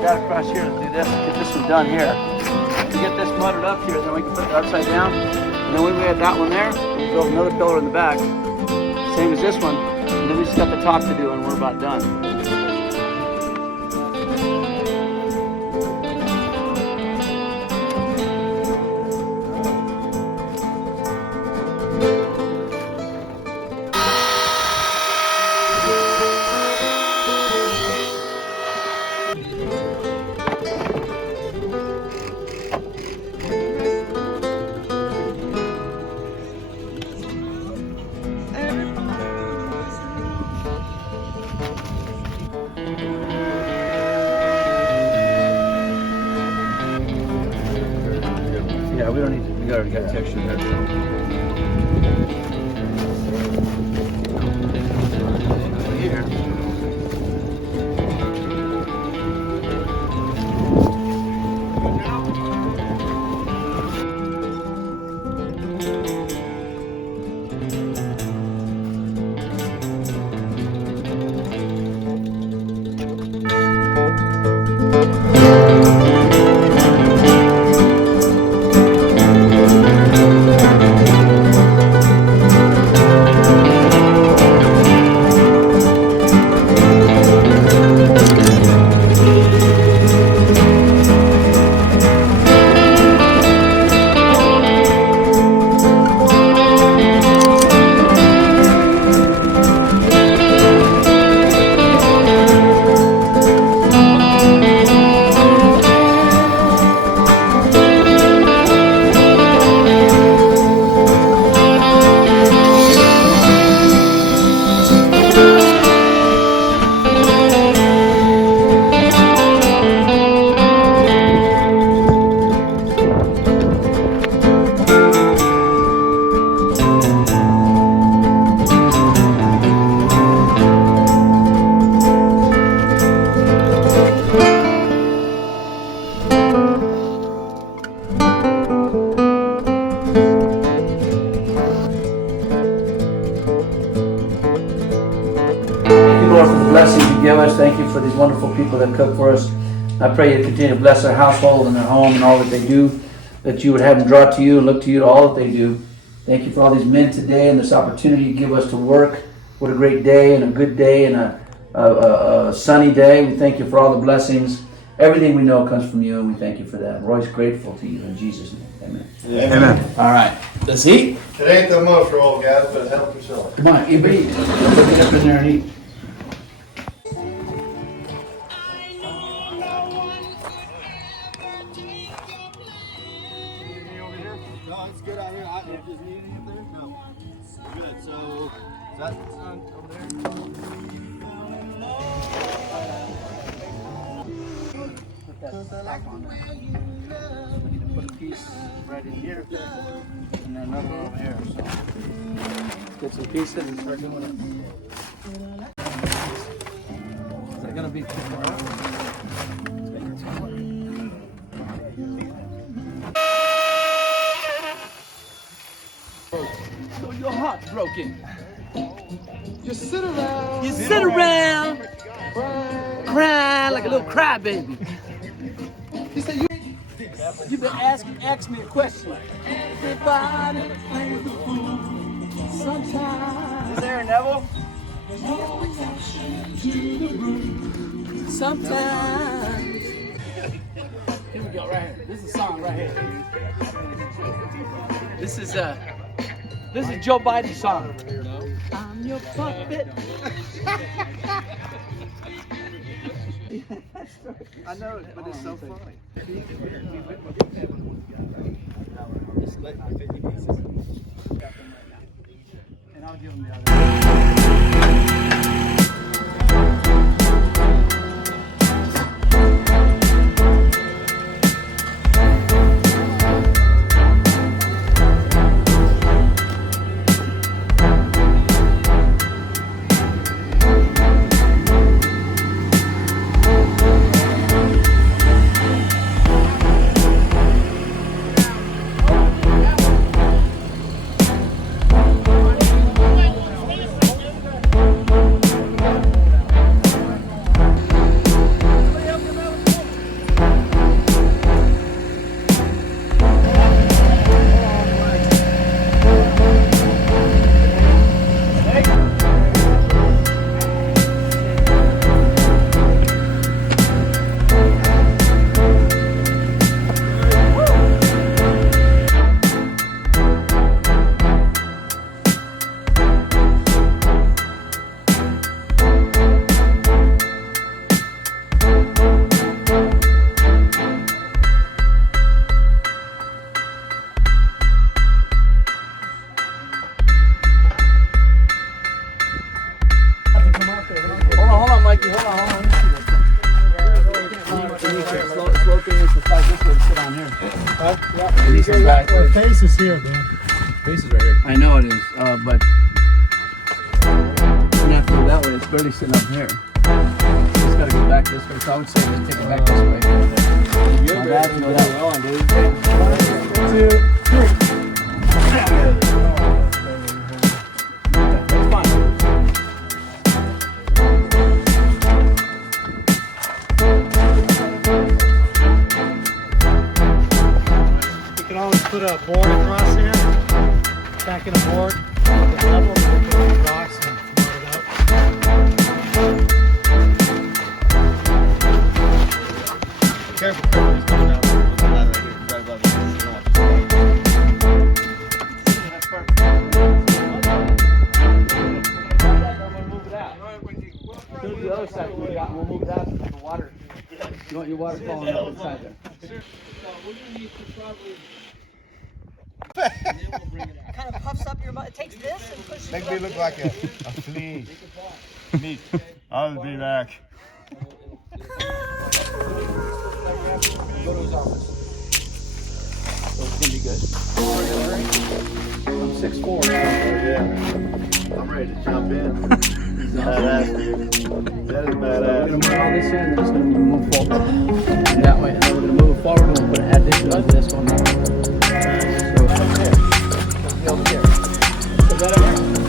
That across here to do this, get this one done here. To get this mudded up here, then we can put it upside down. And then when we have that one there, we build another pillar in the back, same as this one. And then we just got the top to do, and we're about done. Yeah, we don't need to, we already got texture there. Here. Lord, for the blessings you give us. Thank you for these wonderful people that cook for us. I pray you continue to bless their household and their home and all that they do, that you would have them draw to you and look to you to all that they do. Thank you for all these men today and this opportunity you give us to work. What a great day and a good day and a sunny day. We thank you for all the blessings. Everything we know comes from you, and we thank you for that. Roy's grateful to you in Jesus' name. Amen. Yeah. Amen. All right. Let's eat. It ain't the most roll, guys, but help yourself. Come on, you eat. Get up in there and eat. No, it's good out here. I just need anything up there? No. Good. So, is that the sun over there? Put that back on there. We need to put a piece right in here and then another over here. So, get some pieces and start doing it. Is that going to be too far out? So your heart's broken. Just sit around. You sit around, crying like a little crybaby. He said, You've been asking me a question. Everybody plays the fool sometimes. Is there a Neville? Sometimes. Here we go, right here. This is a song right here. This is Joe Biden's song. I'm your puppet. I know it, but it's so funny. And I'll give them the other. Hold on, Mikey. Hold on. Let me see this. Slow things to start this way to sit on here. Huh? Yeah. And these are back. The face is here, man. Face is right here. I know it is, but you have to go that way. It's barely sitting up here. It's got to go back this way. So I would say just take it back this way. You're bad to go that way, dude. 1, 2, 3. That's fine. You can always put a board across here, back in a board, the level, and put the rocks and float it out. Careful, he's coming down. Look at that right here, right above you. You don't want to That's perfect. We'll move it out. Do the other side. We'll move it out so the water. You want your water falling up inside there. We're gonna need to probably. Kind of puffs up your butt. It takes this and pushes it Make up. me look like a flea. Neat. I'll be back. Go to his office. So it's gonna be good. I'm 6'4". Yeah. I'm ready to jump in. Badass, dude. That is We're badass. gonna move all this in and it's gonna move forward. That way. And then we're gonna move forward and we'll put an addition onto this one.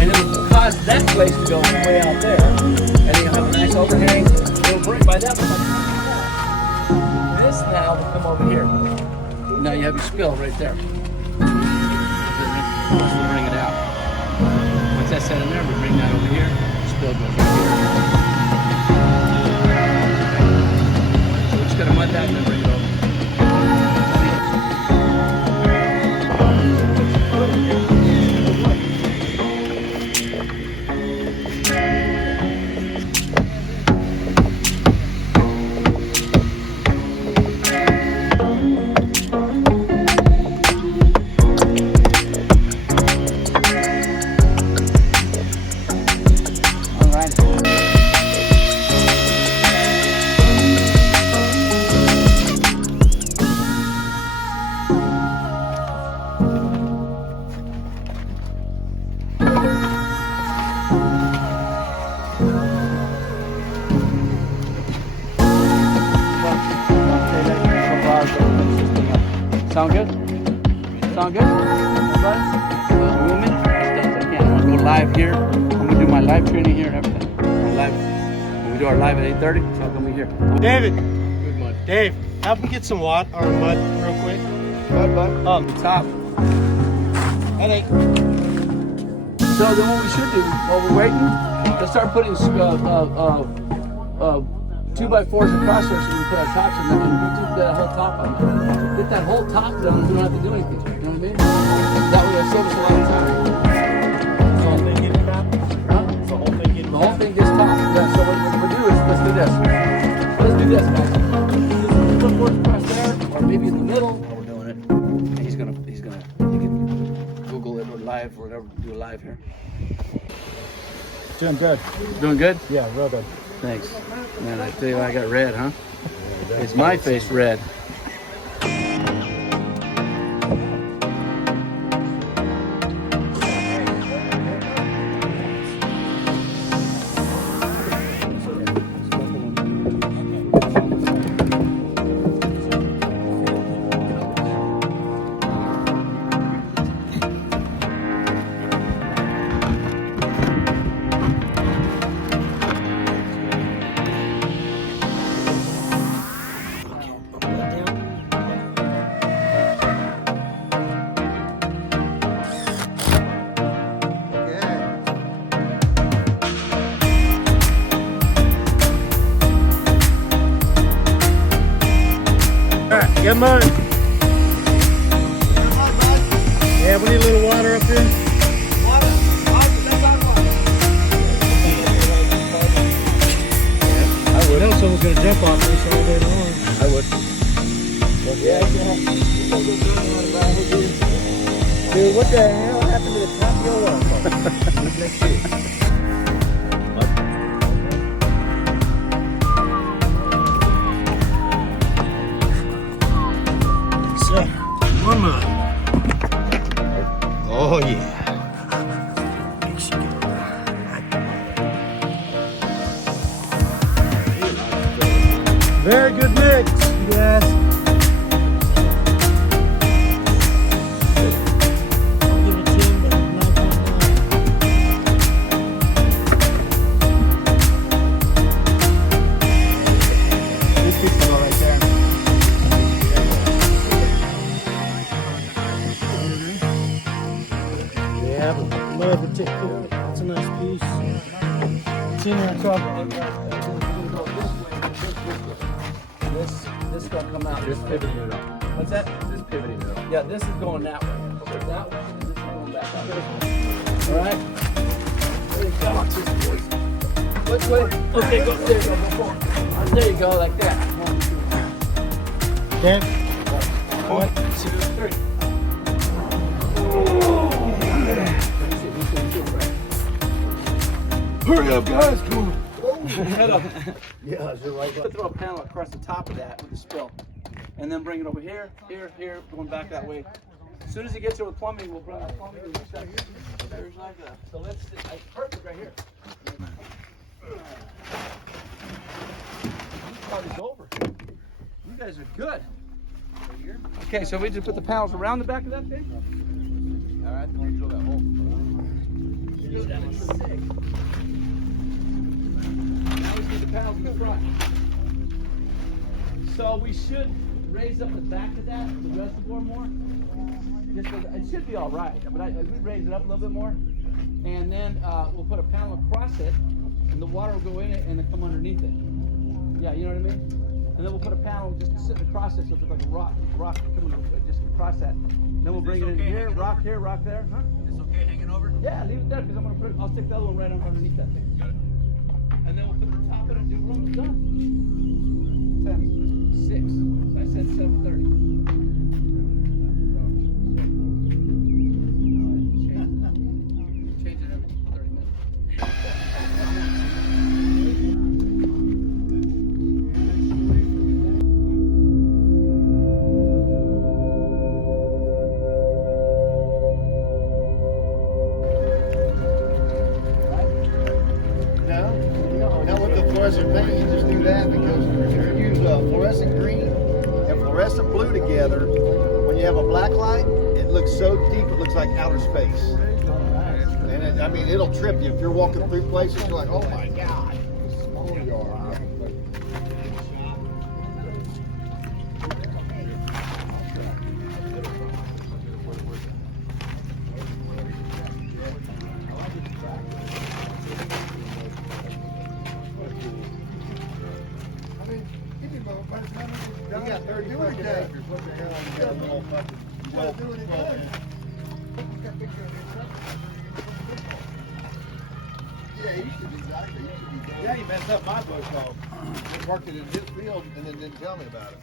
And it'll cause that place to go way out there. And then you'll have a nice overhang. It'll bring by that one. This now will come over here. Now you have your spill right there. This will bring it out. Once that's set in there, we bring that over here. Spill goes right here. So we just gotta mud that and then bring it over. Sound good? Sound good? Movement? I want to go live here. I'm going to do my live training here and everything. When we do our live at 8:30, so I'm going to be here. David, Good mud. Dave, help me get some water or mud real quick. Bud. On the top. Headache. So then what we should do while we're waiting, let's start putting 2x4s across there so we can put our tops in there and we do the whole top on there. Get that whole top done and we don't have to do anything. You know what I mean? That way it'll save us a lot of time. The whole thing getting topped? Huh? The whole thing getting The whole thing gets topped. Yeah, so what we'll do is, let's do this. Let's do this, guys. Put boards across there, or maybe in the middle. While we're doing it, he's gonna. You can Google it or live or whatever. Do a live here. Doing good. Doing good. Yeah, real good. Thanks. Man, I tell you, I got red, huh? It's my face red. Get mine. Yeah, we need a little water up here. I would. I know someone's gonna jump off this all day long. I would. Dude, what the hell happened to the top of your waterfall? Let's see. Mama. Oh yeah. Very good mix, yes. I'll give it 10, but 9.9. This piece is all right there. Yeah, but love to take care of it. It's a nice piece. It's in there top. This is gonna come out. This pivoting it up. What's that? This pivoting it up. Yeah, this is going that way. Okay, that way, and this is going back that way. All right. There you go. Which way? Okay, go. There you go. Before. There you go, like that. Okay. 1, 2, 3. Hurry up, guys. Come on. Head up. Yeah, you're right. Throw a panel across the top of that with the spill. And then bring it over here, here, going back that way. As soon as it gets there with plumbing, we'll bring the plumbing and stuff. There's like that. So let's see. It's perfect right here. This part is over. You guys are good. Okay, so we just put the panels around the back of that thing? All right, I'm going to drill that hole. Dude, that is sick. Now we see the panels in the front. So we should raise up the back of that, the reservoir more. Just so it should be all right, but we raise it up a little bit more, and then we'll put a panel across it, and the water will go in it and then come underneath it. Yeah, you know what I mean? And then we'll put a panel just sitting across it, so it's like a rock coming just across that. Then we'll bring it in here, rock there, huh? It's okay hanging over? Yeah, leave it there because I'll stick the other one right underneath that thing. Got it. And then we'll put the top of it and do room done. 10, 6. I said 7:30. Change it every 30 minutes. Now with the fluorescent paint, you just do that because if you use fluorescent green and fluorescent blue together, when you have a black light, it looks so deep it looks like outer space. And I mean, it'll trip you if you're walking through places. You're like, oh my god, how small you are. You got 30 fucking acres. What the hell? You got a whole fucking 12 inches. Yeah, you should be exactly. Yeah, you messed up my bush off. They marked it in his field and then didn't tell me about it.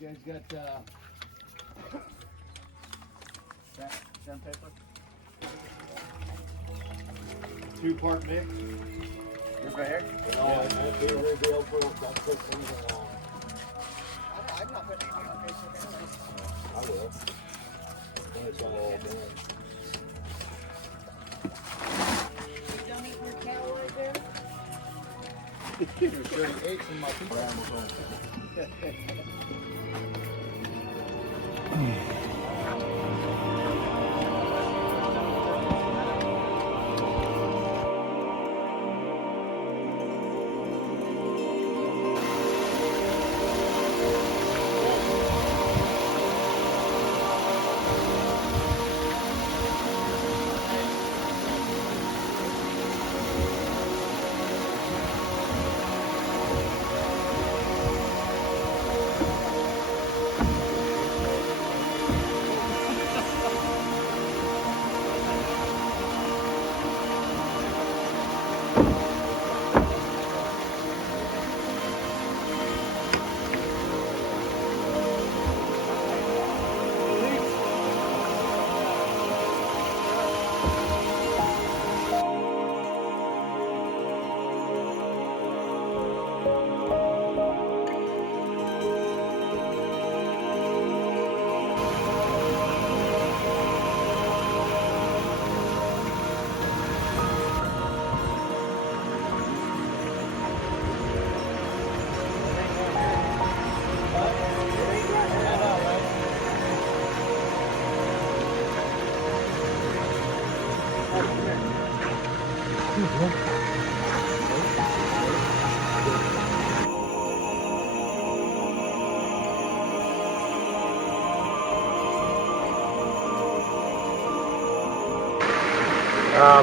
You guys got sandpaper? 2-part mix. This right here? I'm not putting anything on Facebook. I will. When it's all done. Don't eat your cow right there. There's 38 in my people.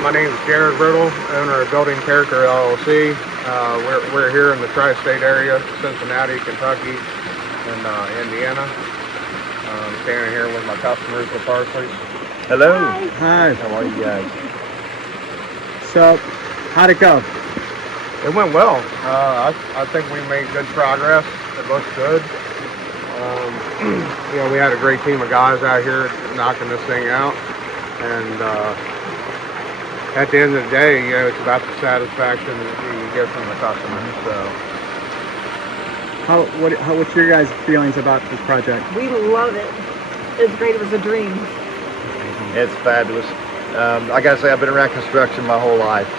My name is Jared Riddle, owner of Building Character LLC. We're here in the tri-state area, Cincinnati, Kentucky, and Indiana. I'm standing here with my customers at Parsley's. Hello. Hi. How are you guys? So, how'd it go? It went well. I think we made good progress. It looks good. We had a great team of guys out here knocking this thing out, and at the end of the day, it's about the satisfaction that you get from the customer. So, What's your guys' feelings about this project? We love it. It's great. It was a dream. It's fabulous. I gotta say, I've been around construction my whole life,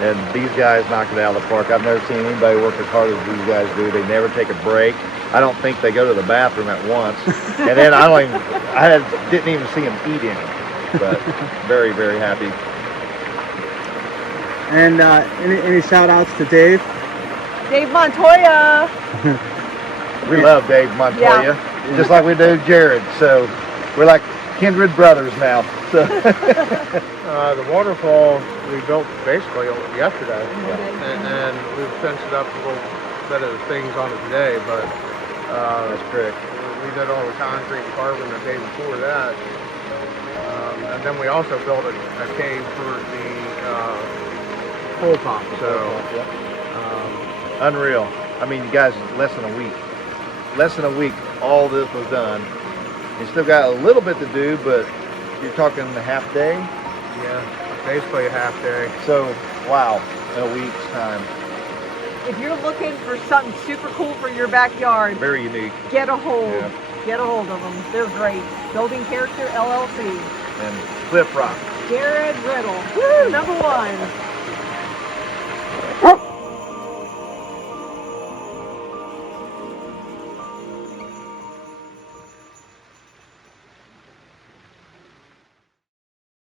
and these guys knock it out of the park. I've never seen anybody work as hard as these guys do. They never take a break. I don't think they go to the bathroom at once, and then I didn't even see them eat any. But very, very happy. And any shout outs to Dave? Dave Montoya. We love Dave Montoya, just like we do Jared. So we're like kindred brothers now. So. the waterfall we built basically yesterday, and we've finished up a little bit of things on it today. But that's correct. We did all the concrete and carbon the day before that, and then we also built a cave for the pool pump. So unreal. I mean, you guys, less than a week, all this was done. You still got a little bit to do, but you're talking a half day. Yeah, basically a half day. So, wow, in a week's time. If you're looking for something super cool for your backyard, Very unique. get a hold. Yeah. Get a hold of them. They're great. Building Character LLC. And Cliff Rock. Jared Riddle. Woo, #1.